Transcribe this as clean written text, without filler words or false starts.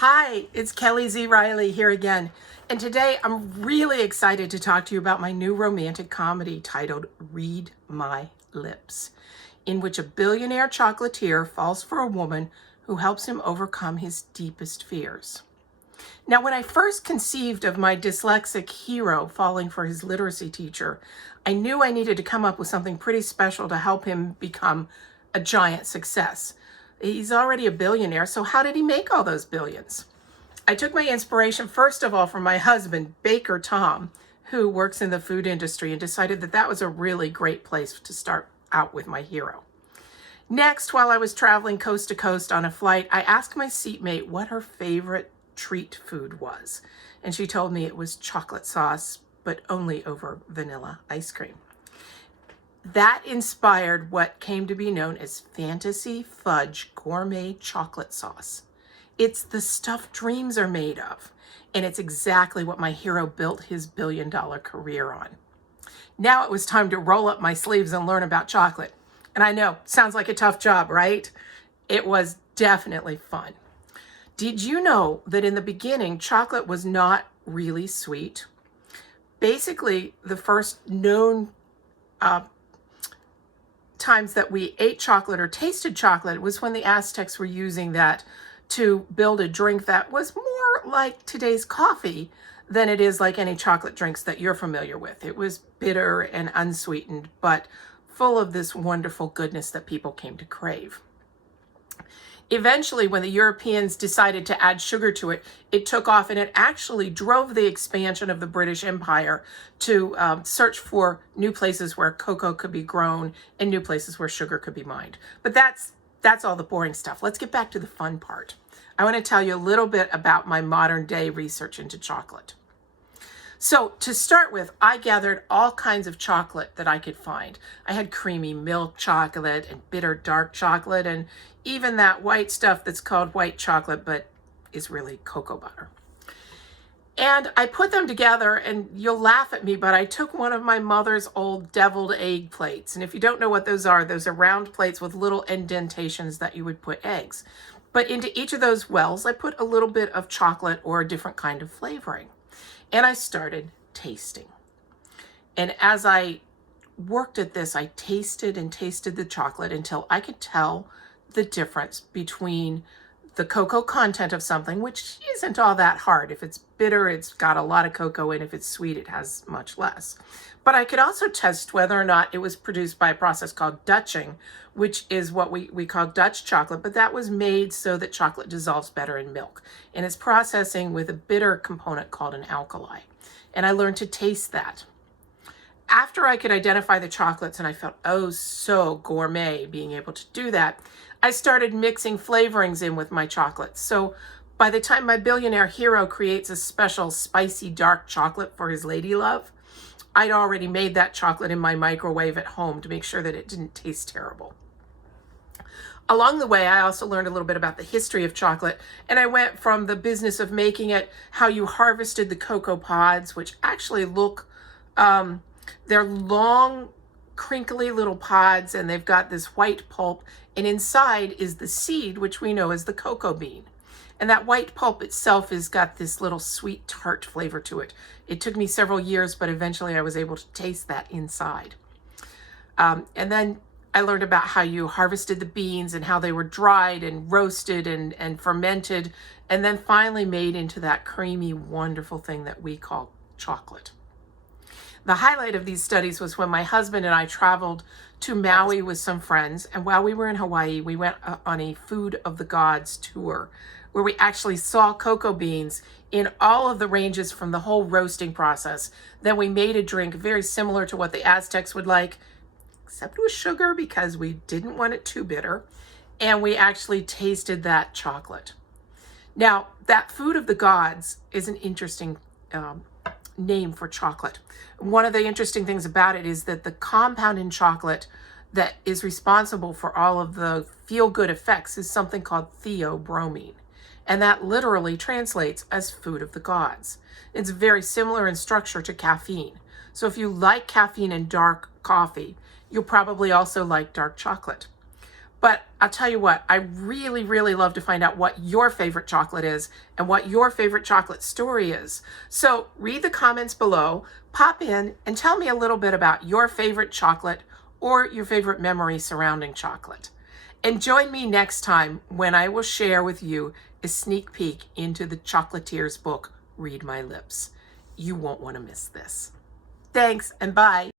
Hi, it's Kelly Z. Riley here again. And today I'm really excited to talk to you about my new romantic comedy titled Read My Lips, in which a billionaire chocolatier falls for a woman who helps him overcome his deepest fears. Now, when I first conceived of my dyslexic hero falling for his literacy teacher, I knew I needed to come up with something pretty special to help him become a giant success. He's already a billionaire, so how did he make all those billions? I took my inspiration, first of all, from my husband, Baker Tom, who works in the food industry, and decided that that was a really great place to start out with my hero. Next, while I was traveling coast to coast on a flight, I asked my seatmate what her favorite treat food was, and she told me it was chocolate sauce, but only over vanilla ice cream. That inspired what came to be known as fantasy fudge gourmet chocolate sauce. It's the stuff dreams are made of, and it's exactly what my hero built his billion-dollar career on. Now it was time to roll up my sleeves and learn about chocolate. And I know, sounds like a tough job, right? It was definitely fun. Did you know that in the beginning, chocolate was not really sweet? Basically, the first known times that we ate chocolate or tasted chocolate was when the Aztecs were using that to build a drink that was more like today's coffee than it is like any chocolate drinks that you're familiar with. It was bitter and unsweetened, but full of this wonderful goodness that people came to crave. Eventually, when the Europeans decided to add sugar to it, it took off, and it actually drove the expansion of the British Empire to search for new places where cocoa could be grown and new places where sugar could be mined. But that's all the boring stuff. Let's get back to the fun part. I want to tell you a little bit about my modern day research into chocolate. So to start with, I gathered all kinds of chocolate that I could find. I had creamy milk chocolate and bitter dark chocolate, and even that white stuff that's called white chocolate, but is really cocoa butter. And I put them together, and you'll laugh at me, but I took one of my mother's old deviled egg plates. And if you don't know what those are round plates with little indentations that you would put eggs. But into each of those wells, I put a little bit of chocolate or a different kind of flavoring. And I started tasting. And as I worked at this, I tasted and tasted the chocolate until I could tell the difference between the cocoa content of something, which isn't all that hard. If it's bitter, it's got a lot of cocoa, and if it's sweet, it has much less. But I could also test whether or not it was produced by a process called Dutching, which is what we call Dutch chocolate, but that was made so that chocolate dissolves better in milk. And it's processing with a bitter component called an alkali. And I learned to taste that. After I could identify the chocolates, and I felt oh so gourmet being able to do that, I started mixing flavorings in with my chocolates. So by the time my billionaire hero creates a special spicy dark chocolate for his lady love, I'd already made that chocolate in my microwave at home to make sure that it didn't taste terrible. Along the way, I also learned a little bit about the history of chocolate, and I went from the business of making it, how you harvested the cocoa pods, which actually look, they're long, crinkly little pods, and they've got this white pulp, and inside is the seed, which we know as the cocoa bean. And that white pulp itself has got this little sweet tart flavor to it. It took me several years, but eventually I was able to taste that inside. And then I learned about how you harvested the beans and how they were dried and roasted and fermented, and then finally made into that creamy, wonderful thing that we call chocolate. The highlight of these studies was when my husband and I traveled to Maui with some friends, and while we were in Hawaii, we went on a Food of the Gods tour, where we actually saw cocoa beans in all of the ranges from the whole roasting process. Then we made a drink very similar to what the Aztecs would like, except with sugar because we didn't want it too bitter. And we actually tasted that chocolate. Now, that Food of the Gods is an interesting name for chocolate. One of the interesting things about it is that the compound in chocolate that is responsible for all of the feel-good effects is something called theobromine. And that literally translates as food of the gods. It's very similar in structure to caffeine. So if you like caffeine and dark coffee, you'll probably also like dark chocolate. But I'll tell you what, I really, really love to find out what your favorite chocolate is and what your favorite chocolate story is. So read the comments below, pop in and tell me a little bit about your favorite chocolate or your favorite memory surrounding chocolate. And join me next time when I will share with you a sneak peek into the chocolatier's book, Read My Lips. You won't want to miss this. Thanks and bye.